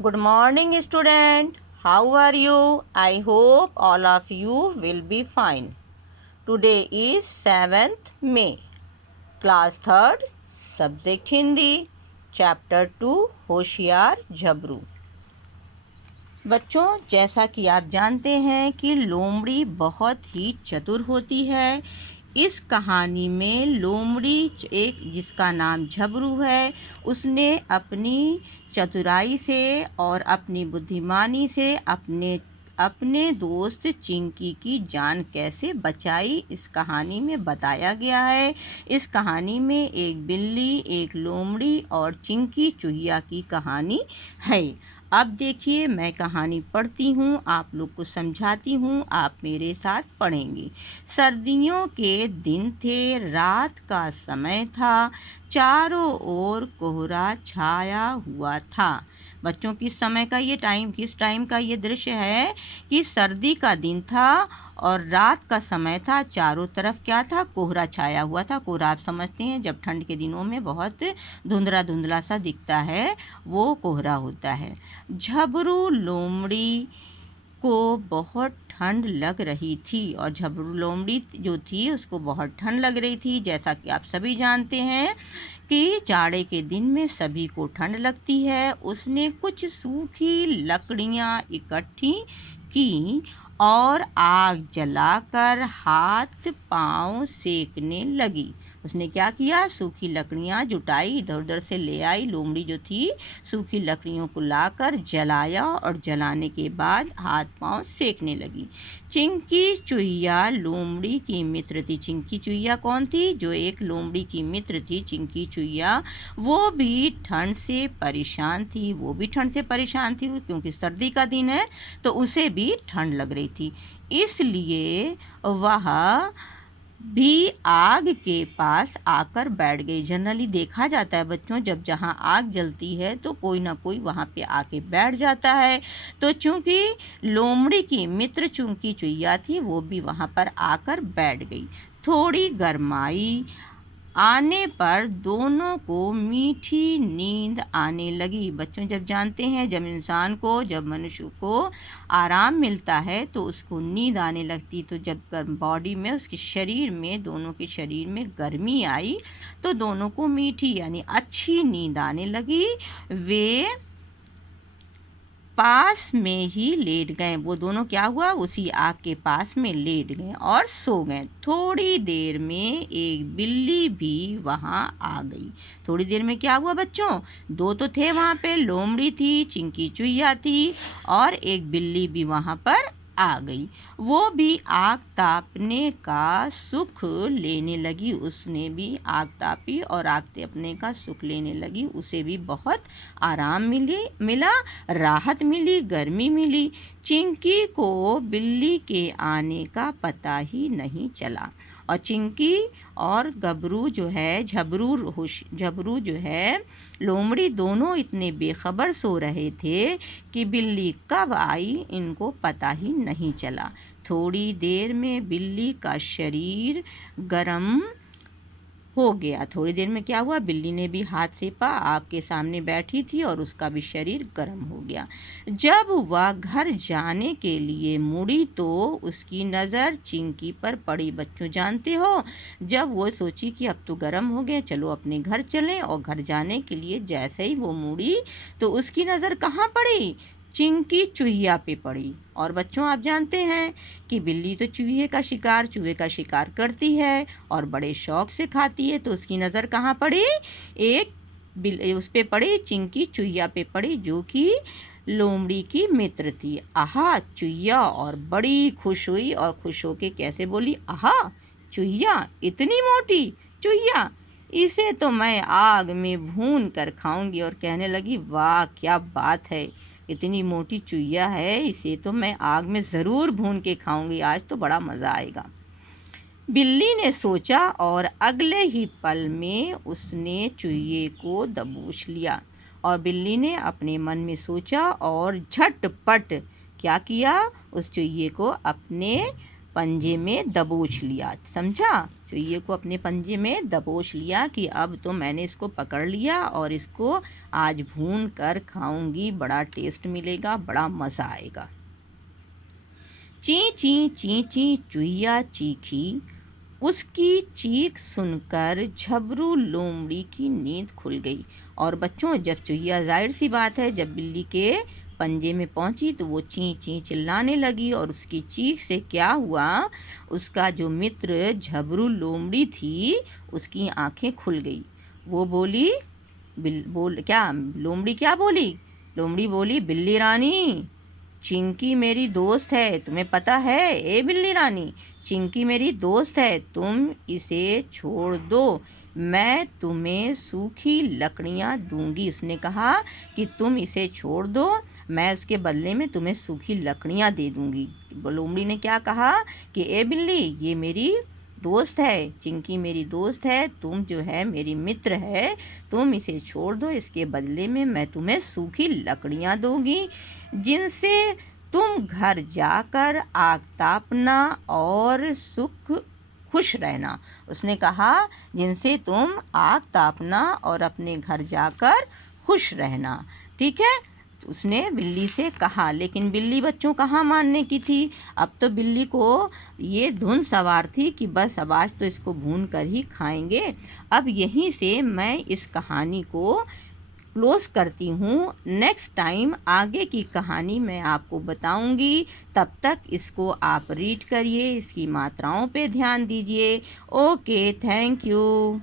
Good morning, student. How are you? I hope all of you will be fine. Today is 7th May. Class 3rd, Subject Hindi, Chapter 2, होशियार झबरू। बच्चों, जैसा कि आप जानते हैं कि लोमड़ी बहुत ही चतुर होती है। इस कहानी में लोमड़ी एक जिसका नाम झबरू है, उसने अपनी चतुराई से और अपनी बुद्धिमानी से अपने दोस्त चिंकी की जान कैसे बचाई, इस कहानी में बताया गया है। इस कहानी में एक बिल्ली, एक लोमड़ी और चिंकी चूहिया की कहानी है। अब देखिए, मैं कहानी पढ़ती हूँ, आप लोग को समझाती हूँ, आप मेरे साथ पढ़ेंगे। सर्दियों के दिन थे, रात का समय था, चारों ओर कोहरा छाया हुआ था। बच्चों, किस टाइम का ये दृश्य है कि सर्दी का दिन था और रात का समय था। चारों तरफ क्या था? कोहरा छाया हुआ था। कोहरा आप समझते हैं, जब ठंड के दिनों में बहुत धुंधला धुंधला सा दिखता है, वो कोहरा होता है। झबरू लोमड़ी को बहुत ठंड लग रही थी और झबरू लोमड़ी जो थी उसको बहुत ठंड लग रही थी। जैसा कि आप सभी जानते हैं कि जाड़े के दिन में सभी को ठंड लगती है। उसने कुछ सूखी लकड़ियाँ इकट्ठी की और आग जलाकर हाथ पांव सेकने लगी। उसने क्या किया? सूखी लकड़ियाँ जुटाई, इधर उधर से ले आई। लोमड़ी जो थी सूखी लकड़ियों को लाकर जलाया और जलाने के बाद हाथ पांव सेकने लगी। चिंकी चूहिया लोमड़ी की मित्र थी। चिंकी चूहिया कौन थी? जो एक लोमड़ी की मित्र थी, चिंकी चूहिया, वो भी ठंड से परेशान थी। क्योंकि सर्दी का दिन है तो उसे भी ठंड लग रही थी, इसलिए वह भी आग के पास आकर बैठ गई। जनरली देखा जाता है बच्चों, जब जहाँ आग जलती है तो कोई ना कोई वहाँ पे आके बैठ जाता है। तो चूँकि लोमड़ी की मित्र चिंकी चूहिया थी, वो भी वहाँ पर आकर बैठ गई। थोड़ी गरमाई आने पर दोनों को मीठी नींद आने लगी। बच्चों, जब जानते हैं, जब मनुष्य को आराम मिलता है तो उसको नींद आने लगती। तो जब बॉडी में, उसके शरीर में, दोनों के शरीर में गर्मी आई तो दोनों को मीठी यानी अच्छी नींद आने लगी। वे पास में ही लेट गए। वो दोनों क्या हुआ? उसी आग के पास में लेट गए और सो गए। थोड़ी देर में एक बिल्ली भी वहाँ आ गई। थोड़ी देर में क्या हुआ बच्चों? दो तो थे वहाँ पे, लोमड़ी थी, चिंकी चूहिया थी और एक बिल्ली भी वहाँ पर आ गई। वो भी आग तापने का सुख लेने लगी। उसने भी आग तापी और आग तापने का सुख लेने लगी। उसे भी बहुत आराम मिला, राहत मिली, गर्मी मिली। चिंकी को बिल्ली के आने का पता ही नहीं चला और चिंकी और झबरू जो है, लोमड़ी, दोनों इतने बेखबर सो रहे थे कि बिल्ली कब आई इनको पता ही नहीं चला। थोड़ी देर में बिल्ली का शरीर गर्म हो गया। थोड़ी देर में क्या हुआ? बिल्ली ने भी हाथ सेका, आग के सामने बैठी थी और उसका भी शरीर गर्म हो गया। जब वह घर जाने के लिए मुड़ी तो उसकी नज़र चिंकी पर पड़ी। बच्चों, जानते हो, जब वो सोची कि अब तो गर्म हो गए, चलो अपने घर चलें, और घर जाने के लिए जैसे ही वो मुड़ी तो उसकी नज़र कहाँ पड़ी? चिंकी चूहिया पे पड़ी। और बच्चों, आप जानते हैं कि बिल्ली तो चूहे का शिकार करती है और बड़े शौक से खाती है। तो उसकी नज़र कहाँ पड़ी? उस पे पड़ी, चिंकी चूहिया पे पड़ी, जो कि लोमड़ी की मित्र थी। आहा चूहिया, और बड़ी खुश हुई और खुश होके कैसे बोली? आहा चूहिया, इतनी मोटी चूहिया, इसे तो मैं आग में भून कर खाऊंगी। और कहने लगी, वाह क्या बात है, इतनी मोटी चूहिया है, इसे तो मैं आग में ज़रूर भून के खाऊंगी, आज तो बड़ा मज़ा आएगा। बिल्ली ने सोचा और अगले ही पल में उसने चूहे को दबोच लिया। और बिल्ली ने अपने मन में सोचा और झटपट क्या किया? उस चूहे को अपने पंजे में दबोच लिया। समझा? चूहे को अपने पंजे में दबोच लिया कि अब तो मैंने इसको पकड़ लिया और इसको आज भून कर खाऊंगी, बड़ा टेस्ट मिलेगा, बड़ा मज़ा आएगा। ची ची ची ची चुहिया चीखी। उसकी चीख सुनकर झबरू लोमड़ी की नींद खुल गई। और बच्चों, जब चुहिया, जाहिर सी बात है, जब बिल्ली के पंजे में पहुंची तो वो ची ची चिल्लाने लगी और उसकी चीख से क्या हुआ, उसका जो मित्र झबरू लोमड़ी थी उसकी आंखें खुल गई। वो बोली, लोमड़ी क्या बोली? लोमड़ी बोली, बिल्ली रानी, चिंकी मेरी दोस्त है, तुम्हें पता है? ए बिल्ली रानी, चिंकी मेरी दोस्त है, तुम इसे छोड़ दो, मैं तुम्हें सूखी लकड़ियाँ दूंगी। उसने कहा कि तुम इसे छोड़ दो, मैं उसके बदले में तुम्हें सूखी लकड़ियाँ दे दूंगी। लोमड़ी ने क्या कहा कि ए बिल्ली, ये मेरी दोस्त है, चिंकी मेरी दोस्त है, तुम जो है मेरी मित्र है, तुम इसे छोड़ दो, इसके बदले में मैं तुम्हें सूखी लकड़ियाँ दूंगी जिनसे तुम घर जाकर आग तापना और खुश रहना। उसने कहा जिनसे तुम आग तापना और अपने घर जाकर खुश रहना। ठीक है, उसने बिल्ली से कहा, लेकिन बिल्ली बच्चों कहाँ मानने की थी। अब तो बिल्ली को ये धुन सवार थी कि बस अब आज तो इसको भून कर ही खाएंगे। अब यहीं से मैं इस कहानी को क्लोज करती हूँ। नेक्स्ट टाइम आगे की कहानी मैं आपको बताऊँगी। तब तक इसको आप रीड करिए, इसकी मात्राओं पे ध्यान दीजिए। Okay, thank you.